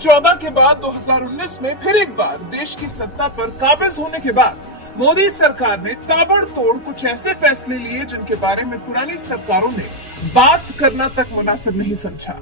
2014 के बाद 2019 में फिर एक बार देश की सत्ता पर काबिज होने के बाद मोदी सरकार ने ताबड़तोड़ कुछ ऐसे फैसले लिए जिनके बारे में पुरानी सरकारों ने बात करना तक मुनासिब नहीं समझा।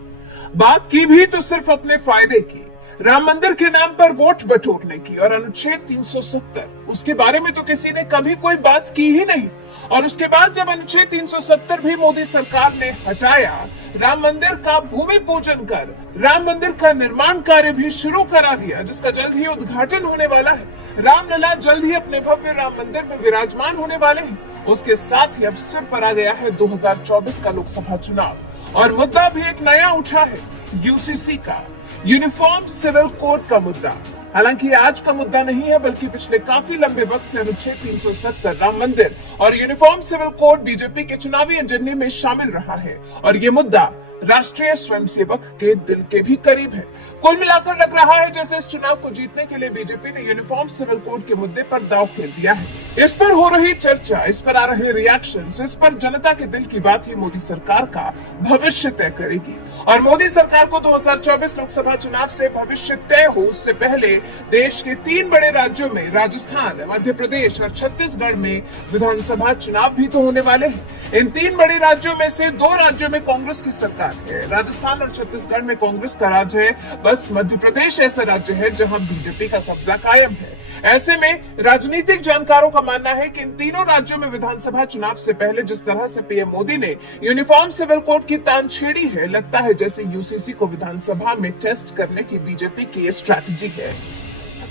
बात की भी तो सिर्फ अपने फायदे की, राम मंदिर के नाम पर वोट बटोरने की और अनुच्छेद 370 उसके बारे में तो किसी ने कभी कोई बात की ही नहीं। और उसके बाद जब अनुच्छेद 370 भी मोदी सरकार ने हटाया, राम मंदिर का भूमि पूजन कर राम मंदिर का निर्माण कार्य भी शुरू करा दिया, जिसका जल्द ही उद्घाटन होने वाला है। रामलला जल्द ही अपने भव्य राम मंदिर में विराजमान होने वाले हैं। उसके साथ ही अब सिर पर आ गया है 2024 का लोकसभा चुनाव और मुद्दा भी एक नया उठा है, यूसीसी का, यूनिफॉर्म सिविल कोड का मुद्दा। हालांकि आज का मुद्दा नहीं है, बल्कि पिछले काफी लंबे वक्त से अनुच्छेद 370 राम मंदिर और यूनिफॉर्म सिविल कोड बीजेपी के चुनावी एजेंडे में शामिल रहा है और ये मुद्दा राष्ट्रीय स्वयंसेवक के दिल के भी करीब है। कुल मिलाकर लग रहा है जैसे इस चुनाव को जीतने के लिए बीजेपी ने यूनिफॉर्म सिविल कोड के मुद्दे पर दांव खेल दिया है। इस पर हो रही चर्चा, इस पर आ रहे रिएक्शंस, इस पर जनता के दिल की बात ही मोदी सरकार का भविष्य तय करेगी। और मोदी सरकार को 2024 लोकसभा चुनाव से भविष्य तय हो उससे पहले देश के 3 बड़े राज्यों में, राजस्थान, मध्य प्रदेश और छत्तीसगढ़ में विधानसभा चुनाव भी तो होने वाले हैं। इन 3 बड़े राज्यों में से 2 राज्यों में कांग्रेस की सरकार है। राजस्थान और छत्तीसगढ़ में कांग्रेस का राज है, बस मध्य प्रदेश ऐसा राज्य है जहां बीजेपी का कब्जा कायम है। ऐसे में राजनीतिक जानकारों का मानना है कि इन तीनों राज्यों में विधानसभा चुनाव से पहले जिस तरह से पीएम मोदी ने यूनिफॉर्म सिविल कोड की तान छेड़ी है, लगता है जैसे यूसीसी को विधानसभा में टेस्ट करने की बीजेपी की ये स्ट्रैटेजी है।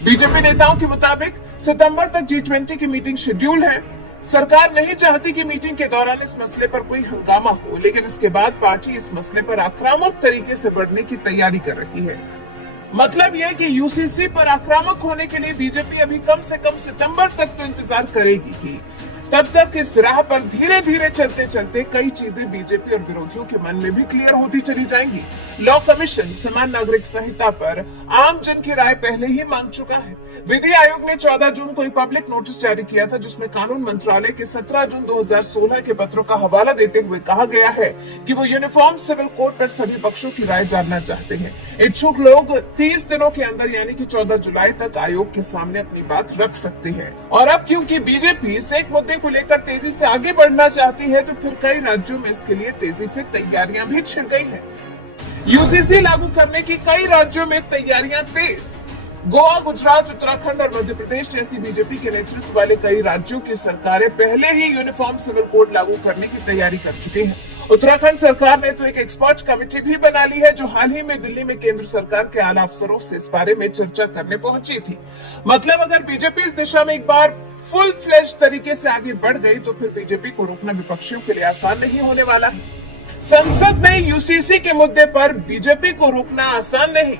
बीजेपी नेताओं के मुताबिक सितंबर तक G20 की मीटिंग शेड्यूल है। सरकार नहीं चाहती कि मीटिंग के दौरान इस मसले पर कोई हंगामा हो, लेकिन इसके बाद पार्टी इस मसले पर आक्रामक तरीके से बढ़ने की तैयारी कर रही है। मतलब यह कि यूसीसी पर आक्रामक होने के लिए बीजेपी अभी कम से कम सितंबर तक तो इंतजार करेगी ही। तब तक इस राह पर धीरे धीरे चलते चलते कई चीजें बीजेपी और विरोधियों के मन में भी क्लियर होती चली जाएंगी। लॉ कमीशन समान नागरिक संहिता पर आम जन की राय पहले ही मांग चुका है। विधि आयोग ने 14 जून को एक पब्लिक नोटिस जारी किया था, जिसमें कानून मंत्रालय के 17 जून 2016 के पत्रों का हवाला देते हुए कहा गया है कि वो यूनिफॉर्म सिविल कोड पर सभी पक्षों की राय जानना चाहते हैं। इच्छुक लोग 30 दिनों के अंदर यानी कि 14 जुलाई तक आयोग के सामने अपनी बात रख सकते हैं। और अब क्योंकि बीजेपी इस एक मुद्दे को लेकर तेजी से आगे बढ़ना चाहती है, तो फिर कई राज्यों में इसके लिए तेजी से तैयारियां भी छिड़ गई हैं। यूसीसी लागू करने की कई राज्यों में तैयारियां तेज। गोवा, गुजरात, उत्तराखंड और मध्य प्रदेश जैसी बीजेपी के नेतृत्व वाले कई राज्यों की सरकारें पहले ही यूनिफॉर्म सिविल कोड लागू करने की तैयारी कर चुकी हैं। उत्तराखंड सरकार ने तो एक एक्सपर्ट कमेटी भी बना ली है, जो हाल ही में दिल्ली में केंद्र सरकार के आला अफसरों से इस बारे में चर्चा करने पहुंची थी। मतलब अगर बीजेपी इस दिशा में एक बार फुल फ्लेज तरीके से आगे बढ़ गई तो फिर बीजेपी को रोकना विपक्षियों के लिए आसान नहीं होने वाला है। संसद में यूसीसी के मुद्दे पर बीजेपी को रोकना आसान नहीं।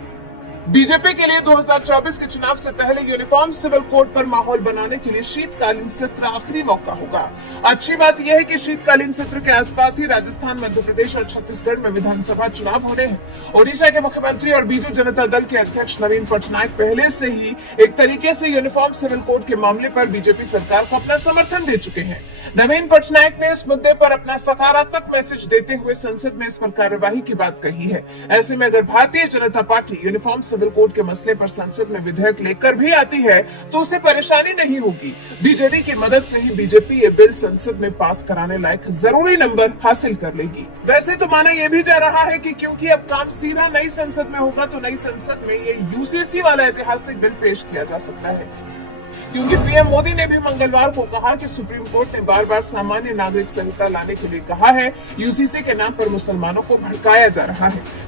बीजेपी के लिए 2024 के चुनाव से पहले यूनिफॉर्म सिविल कोड पर माहौल बनाने के लिए शीतकालीन सत्र आखिरी मौका होगा। अच्छी बात यह है कि शीतकालीन सत्र के आसपास ही राजस्थान, मध्य प्रदेश और छत्तीसगढ़ में विधानसभा चुनाव होने हैं। ओडिशा के मुख्यमंत्री और बीजू जनता दल के अध्यक्ष नवीन पटनायक पहले से ही एक तरीके से यूनिफॉर्म सिविल कोड के मामले पर बीजेपी सरकार को अपना समर्थन दे चुके हैं। नवीन पटनायक ने इस मुद्दे पर अपना सकारात्मक मैसेज देते हुए संसद में इस पर कार्यवाही की बात कही है। ऐसे में अगर Bharatiya Janata party uniform civil code के मसले पर संसद में विधेयक लेकर भी आती है तो उसे परेशानी नहीं होगी। बीजेडी की मदद से ही बीजेपी ये बिल संसद में पास कराने लायक जरूरी नंबर हासिल कर लेगी। वैसे तो माना यह भी जा रहा है कि क्योंकि अब काम सीधा नई संसद में होगा, तो नई संसद में ये यूसीसी वाला ऐतिहासिक बिल पेश किया जा सकता है। क्योंकि पीएम मोदी ने भी मंगलवार को कहा कि सुप्रीम कोर्ट ने बार-बार सामान्य नागरिक संहिता लाने के लिए कहा है। यूसीसी के नाम पर मुसलमानों को भड़काया जा रहा है।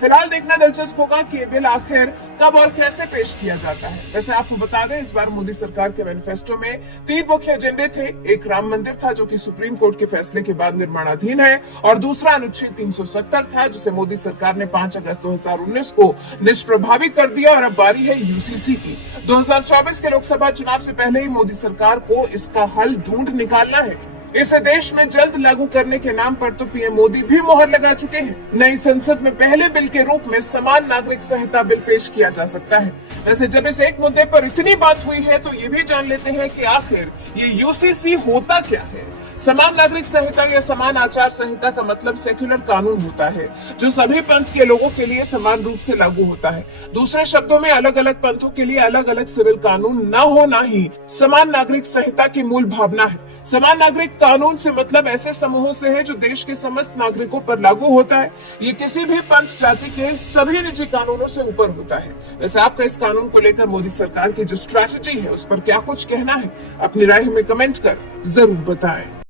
फिलहाल देखना दिलचस्प होगा कि ये बिल आखिर कब और कैसे पेश किया जाता है। वैसे आपको बता दें, इस बार मोदी सरकार के मैनिफेस्टो में 3 मुख्य एजेंडे थे। एक राम मंदिर था, जो कि सुप्रीम कोर्ट के फैसले के बाद निर्माणाधीन है, और दूसरा अनुच्छेद 370 था, जिसे मोदी सरकार ने 5 अगस्त 2019 को निष्प्रभावी कर दिया। और अब बारी है यूसीसी की। 2024 के लोकसभा चुनाव से पहले ही मोदी सरकार को इसका हल ढूंढ निकालना है। इसे देश में जल्द लागू करने के नाम पर तो पीएम मोदी भी मोहर लगा चुके हैं। नई संसद में पहले बिल के रूप में समान नागरिक संहिता बिल पेश किया जा सकता है। वैसे जब इस एक मुद्दे पर इतनी बात हुई है, तो ये भी जान लेते हैं कि आखिर ये यूसीसी होता क्या है। समान नागरिक संहिता या समान आचार संहिता का मतलब सेक्युलर कानून होता है जो सभी पंथ के लोगों के लिए समान रूप से लागू होता है। दूसरे शब्दों में अलग अलग पंथों के लिए अलग अलग सिविल कानून न होना ही समान नागरिक संहिता की मूल भावना है। समान नागरिक कानून से मतलब ऐसे समूहों से है जो देश के समस्त नागरिकों पर लागू होता है। ये किसी भी पंथ जाति के सभी निजी कानूनों से ऊपर होता है। वैसे आपका इस कानून को लेकर मोदी सरकार की जो स्ट्रैटेजी है उस पर क्या कुछ कहना है, अपनी राय हमें कमेंट कर जरूर बताएं।